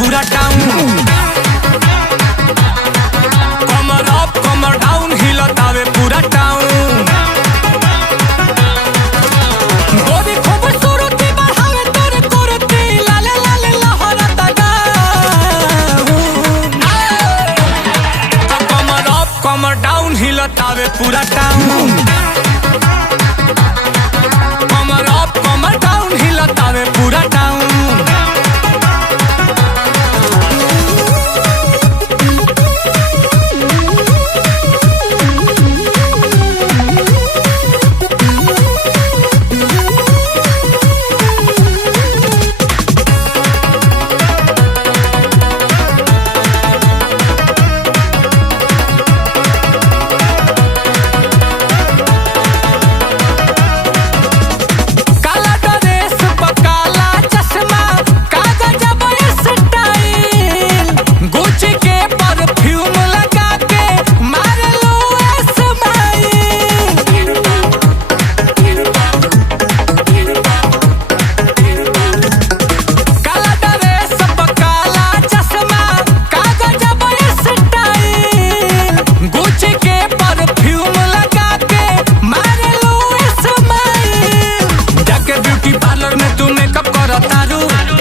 पूरा टाउन। कमर अप कमर डाउन हिलतावे पूरा टाउन। गोरी खूबसूरती बढ़ावे तोरे तोरती लाले लाले लहरता गाउन। कमर अप कमर डाउन हिलतावे पूरा टाउन। कमर अप कमर डाउन हिलतावे पूरा टाउन।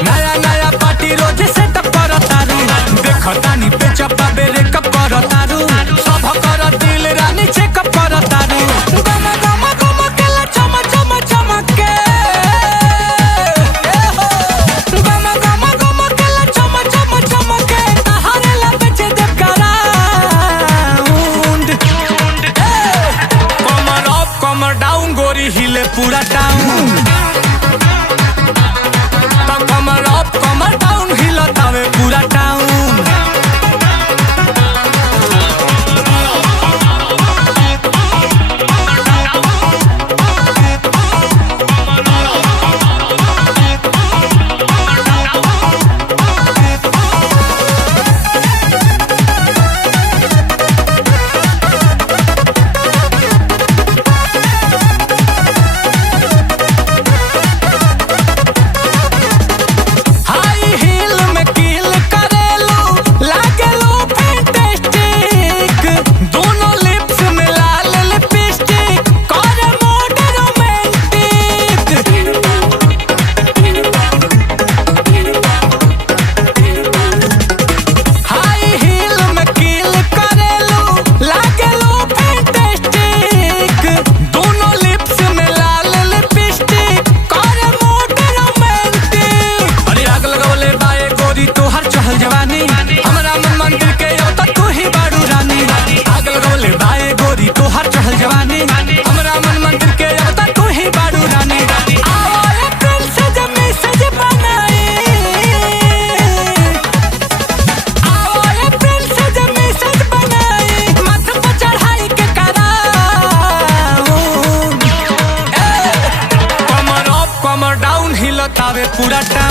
नया नया पार्टी रोज सेटअप करतारू। देखतानी पे चप्पा बेरे कप करतारू। सब कर दिल रानी चेकअप करतारू। गम गम गम केला चम चम चमके। गम गम गम केला चम चम चमके। तहारे ला बेचे देव कराउंड। कमर अप कमर डाउन गोरी हिले पूरा टाउन। कमर अप कमर डाउन हिलतावे पूरा टाउन। हमरा मन मंदिर के अब तक तू ही बारू रानी। आग लगौले बाए गोरी तोहर चहल जवानी। हमरा मन मंदिर के अब तक तू ही बारू रानी। आओ अप्रैल से जब मैसेज बनाई। आओ अप्रैल से जब मैसेज बनाई। माथे पर चढ़ाई के कराऊं। कमर अप कमर डाउन हिलतावे पूरा टाउन।